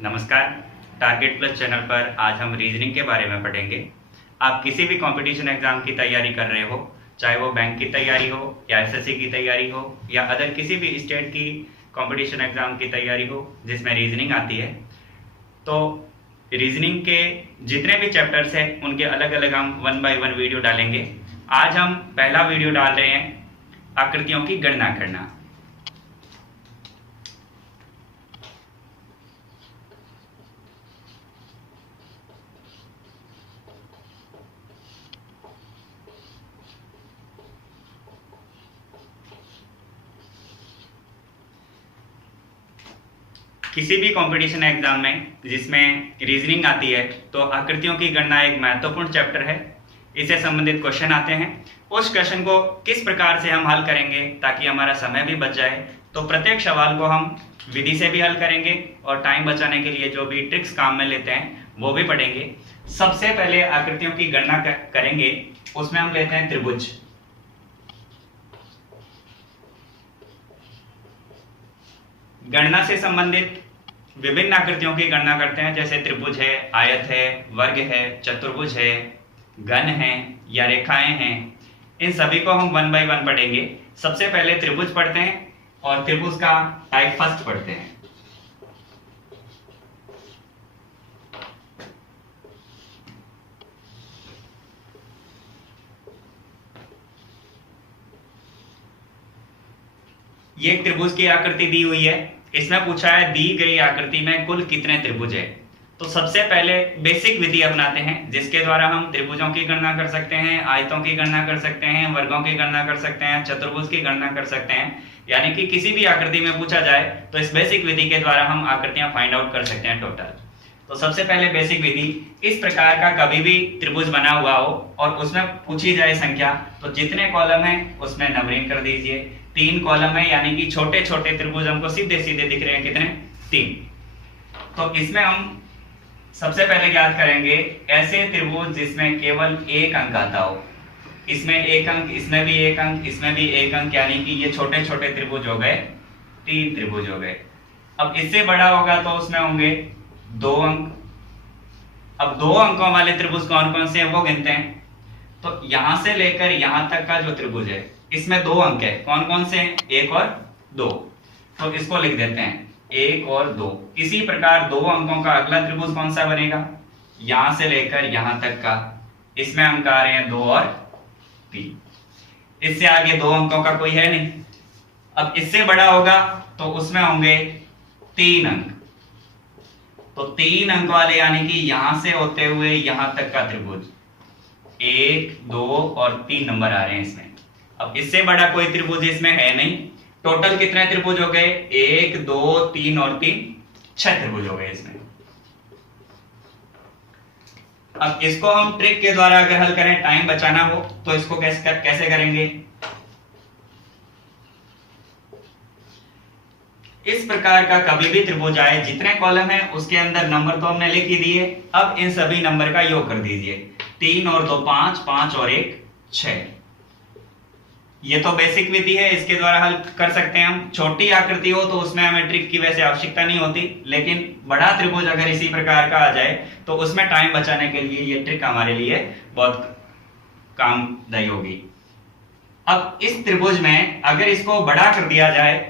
नमस्कार। Target plus channel पर आज हम रीजनिंग के बारे में पढ़ेंगे। आप किसी भी कंपटीशन एग्जाम की तैयारी कर रहे हो, चाहे वो बैंक की तैयारी हो या एसएससी की तैयारी हो या अदर किसी भी स्टेट की कंपटीशन एग्जाम की तैयारी हो जिसमें रीजनिंग आती है, तो रीजनिंग के जितने भी चैप्टर्स हैं उनके अलग अलग हम 1 बाय 1 वीडियो डालेंगे। आज हम पहला वीडियो डाल रहे हैं आकृतियों की गणना करना। किसी भी कंपटीशन एग्जाम में जिसमें रीजनिंग आती है तो आकृतियों की गणना एक महत्वपूर्ण चैप्टर है। इससे संबंधित क्वेश्चन आते हैं। उस क्वेश्चन को किस प्रकार से हम हल करेंगे ताकि हमारा समय भी बच जाए, तो प्रत्येक सवाल को हम विधि से भी हल करेंगे और टाइम बचाने के लिए जो भी ट्रिक्स काम में लेते हैं वो भी पढ़ेंगे। सबसे पहले आकृतियों की गणना करेंगे, उसमें हम लेते हैं त्रिभुज। गणना से संबंधित विभिन्न आकृतियों की गणना करते हैं, जैसे त्रिभुज है, आयत है, वर्ग है, चतुर्भुज है, घन है या रेखाएं हैं। इन सभी को हम 1 बाय 1 पढ़ेंगे। सबसे पहले त्रिभुज पढ़ते हैं और त्रिभुज का टाइप फर्स्ट पढ़ते हैं। ये एक त्रिभुज की आकृति दी हुई है। इसमें पूछा है दी गई आकृति में कुल कितने त्रिभुज है। तो सबसे पहले बेसिक विधि अपनाते हैं जिसके द्वारा हम त्रिभुजों की गणना कर सकते हैं, आयतों की गणना कर सकते हैं, वर्गों की गणना कर सकते हैं, चतुर्भुज की गणना कर सकते हैं। यानी कि किसी भी आकृति में पूछा जाए तो इस बेसिक विधि के द्वारा हम आकृतियां फाइंड आउट कर सकते हैं टोटल। तो सबसे पहले बेसिक विधि, इस प्रकार का कभी भी त्रिभुज बना हुआ हो और उसमें पूछी जाए संख्या, तो जितने कॉलम है उसमें नंबरिंग कर दीजिए। 3 कॉलम है यानी कि छोटे छोटे त्रिभुज हमको सीधे सीधे दिख रहे हैं, कितने? 3। तो इसमें हम सबसे पहले याद करेंगे ऐसे त्रिभुज जिसमें केवल एक अंक आता हो। इसमें एक अंक, इसमें भी एक अंक, इसमें भी एक अंक, यानी कि ये छोटे छोटे त्रिभुज हो गए, 3 त्रिभुज हो गए। अब इससे बड़ा होगा तो उसमें होंगे 2 अंक। अब 2 अंकों वाले त्रिभुज कौन कौन से हैं वो गिनते हैं। तो यहां से लेकर यहां तक का जो त्रिभुज है इसमें 2 अंक है। कौन कौन से हैं? 1 और 2। तो इसको लिख देते हैं 1 और 2। इसी प्रकार 2 अंकों का अगला त्रिभुज कौन सा बनेगा? यहां से लेकर यहां तक का। इसमें अंक आ रहे हैं 2 और 3। इससे आगे 2 अंकों का कोई है नहीं। अब इससे बड़ा होगा तो उसमें होंगे 3 अंक। तो 3 अंक वाले यानी कि यहां से होते हुए यहां तक का त्रिभुज 1, 2 और 3 नंबर आ रहे हैं इसमें। अब इससे बड़ा कोई त्रिभुज इसमें है नहीं। टोटल कितने त्रिभुज हो गए? 1, 2, 3 और 3, 6 त्रिभुज हो गए इसमें। अब इसको हम ट्रिक के द्वारा अगर हल करें, टाइम बचाना हो, तो इसको कैसे करेंगे? इस प्रकार का कभी भी त्रिभुज आए, जितने कॉलम है उसके अंदर नंबर तो हमने लिख ही दिए। अब इन सभी नंबर का योग कर दीजिए। 3 और 2 5, 5 और 1 6। ये तो बेसिक विधि है, इसके द्वारा हल कर सकते हैं हम। छोटी आकृति हो तो उसमें हमें ट्रिक की वैसे आवश्यकता नहीं होती, लेकिन बड़ा त्रिभुज अगर इसी प्रकार का आ जाए तो उसमें टाइम बचाने के लिए ये ट्रिक हमारे लिए बहुत कामदायी होगी। अब इस त्रिभुज में अगर इसको बड़ा कर दिया जाए,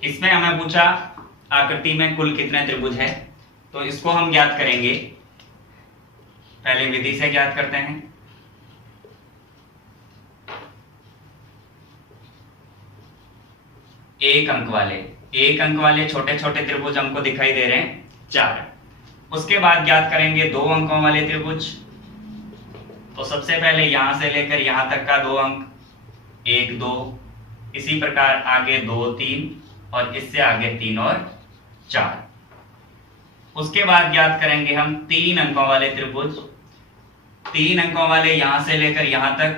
इसमें हमें पूछा आकृति में कुल कितने त्रिभुज है, तो इसको हम ज्ञात करेंगे। पहले विधि से ज्ञात करते हैं। एक अंक वाले छोटे छोटे त्रिभुज हमको दिखाई दे रहे हैं 4। उसके बाद ज्ञात करेंगे 2 अंकों वाले त्रिभुज। तो सबसे पहले यहां से लेकर यहां तक का 2 अंक, 1, 2। इसी प्रकार आगे 2, 3 और इससे आगे 3 और 4। उसके बाद ज्ञात करेंगे हम 3 अंकों वाले त्रिभुज। 3 अंकों वाले यहां से लेकर यहां तक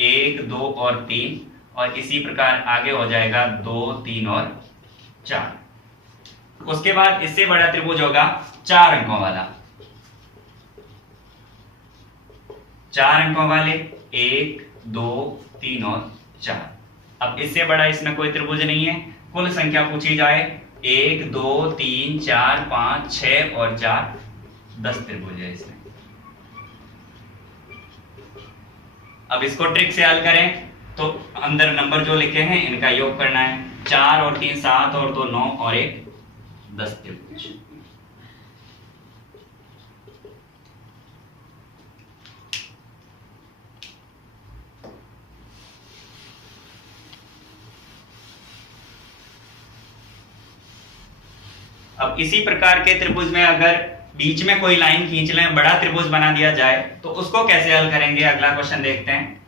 1, 2 और 3, और इसी प्रकार आगे हो जाएगा 2, 3 और 4। उसके बाद इससे बड़ा त्रिभुज होगा 4 अंकों वाला, 4 अंकों वाले 1, 2, 3 और 4। अब इससे बड़ा इसमें कोई त्रिभुज नहीं है। कुल संख्या पूछी जाए 1, 2, 3, 4, 5, 6 और 4, 10 त्रिभुज है इसमें। अब इसको ट्रिक से हल करें तो अंदर नंबर जो लिखे हैं इनका योग करना है। 4 और 3 7 और 2 9 और 1 10 त्रिभुज। अब इसी प्रकार के त्रिभुज में अगर बीच में कोई लाइन खींच लें, बड़ा त्रिभुज बना दिया जाए, तो उसको कैसे हल करेंगे, अगला क्वेश्चन देखते हैं।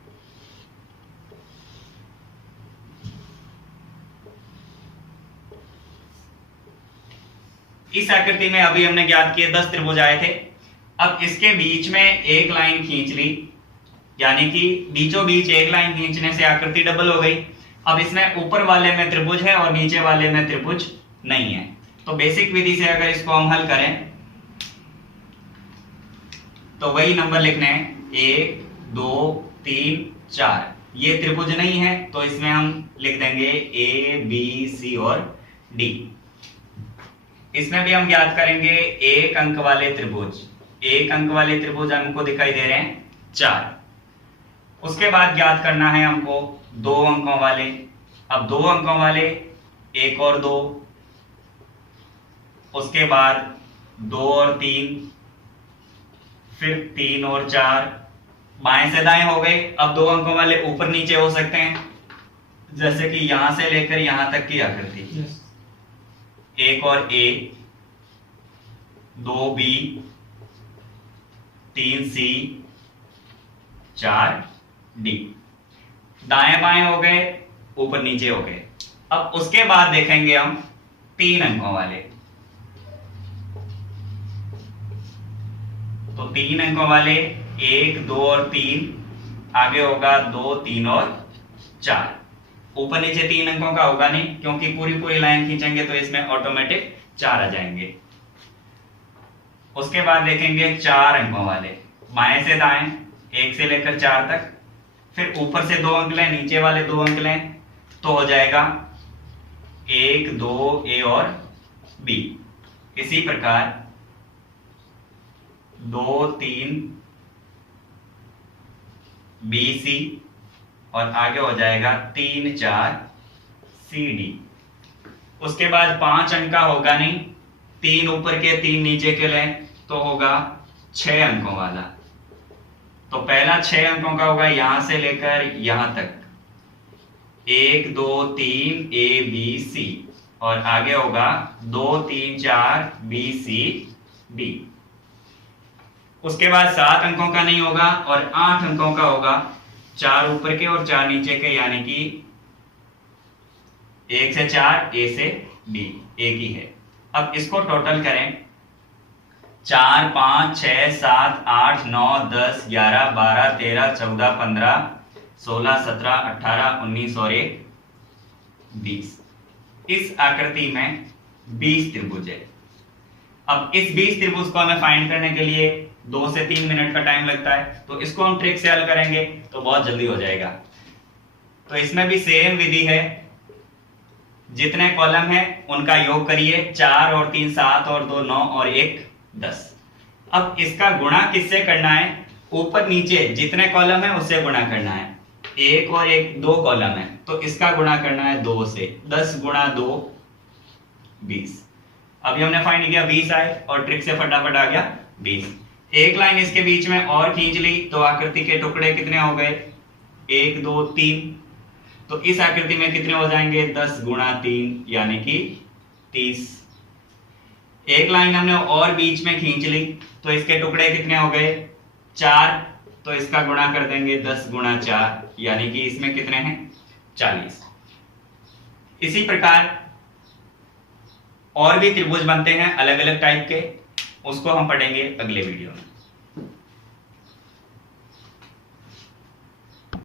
इस आकृति में अभी हमने ज्ञात किए 10 त्रिभुज आए थे। अब इसके बीच में एक लाइन खींच ली, यानी कि बीचों बीच एक लाइन खींचने से आकृति डबल हो गई। अब इसमें ऊपर वाले में त्रिभुज है और नीचे वाले में त्रिभुज नहीं है। तो बेसिक विधि से अगर इसको हम हल करें तो वही नंबर लिखने हैं 1, 2, 3, 4। ये त्रिभुज नहीं है तो इसमें हम लिख देंगे A, B, C और D। इसमें भी हम ज्ञात करेंगे एक अंक वाले त्रिभुज। एक अंक वाले त्रिभुज हमको दिखाई दे रहे हैं 4। उसके बाद ज्ञात करना है हमको 2 अंकों वाले। अब 2 अंकों वाले 1 और 2, उसके बाद 2 और 3, फिर 3 और 4, बाएं से दाएं हो गए। अब 2 अंकों वाले ऊपर नीचे हो सकते हैं, जैसे कि यहां से लेकर यहां तक की आकृति। 1 और A, 2B, 3C, 4D। दाएं बाएं हो गए, ऊपर नीचे हो गए। अब उसके बाद देखेंगे हम 3 अंकों वाले। तो 3 अंकों वाले 1, 2 और 3, आगे होगा 2, 3 और 4। ऊपर नीचे 3 अंकों का होगा नहीं, क्योंकि पूरी लाइन खींचेंगे तो इसमें ऑटोमेटिक 4 आ जाएंगे। उसके बाद देखेंगे 4 अंकों वाले, बाएं से दाएं 1 से लेकर 4 तक, फिर ऊपर से 2 अंक लें, नीचे वाले 2 अंक लें, तो हो जाएगा 1, 2, A और B। इसी प्रकार 2, 3 BC और आगे हो जाएगा 3, 4 CD। उसके बाद 5 अंक का होगा नहीं, 3 ऊपर के 3 नीचे के लें तो होगा 6 अंकों वाला। तो पहला 6 अंकों का होगा यहां से लेकर यहां तक, 1, 2, 3 A B C और आगे होगा 2, 3, 4 B C D। उसके बाद 7 अंकों का नहीं होगा और 8 अंकों का होगा, 4 ऊपर के और 4 नीचे के, यानी कि 1 से 4 A से D एक ही है। अब इसको टोटल करें, 4, 5, 6, 7, 8, 9, 10, 11, 12, 13, 14, 15, 16, 17, 18, 19 और 1 20। इस आकृति में 20 त्रिभुज है। अब इस 20 त्रिभुज को हमें फाइंड करने के लिए 2 से 3 मिनट का टाइम लगता है, तो इसको हम ट्रिक से हल करेंगे तो बहुत जल्दी हो जाएगा। तो इसमें भी सेम विधि है, जितने कॉलम है उनका योग करिए, 4 और 3 7 और 2 9 और 1 10। अब इसका गुणा किससे करना है, ऊपर नीचे जितने कॉलम है उससे गुणा करना है। 1 और 1 2 कॉलम है तो इसका गुणा करना है 2 से। 10 गुणा 2 20। अभी हमने फाइंड किया 20 आए और ट्रिक से फटाफट आ गया 20। एक लाइन इसके बीच में और खींच ली तो आकृति के टुकड़े कितने हो गए, 1 2 3। तो इस आकृति में कितने हो जाएंगे, 10 गुणा 3 यानी कि 30। एक लाइन हमने और बीच में खींच ली तो इसके टुकड़े कितने हो गए, 4। तो इसका गुणा कर देंगे 10 गुणा 4 यानी कि इसमें कितने हैं, 40। इसी प्रकार और भी त्रिभुज बनते हैं अलग अलग टाइप के, उसको हम पढ़ेंगे अगले वीडियो में।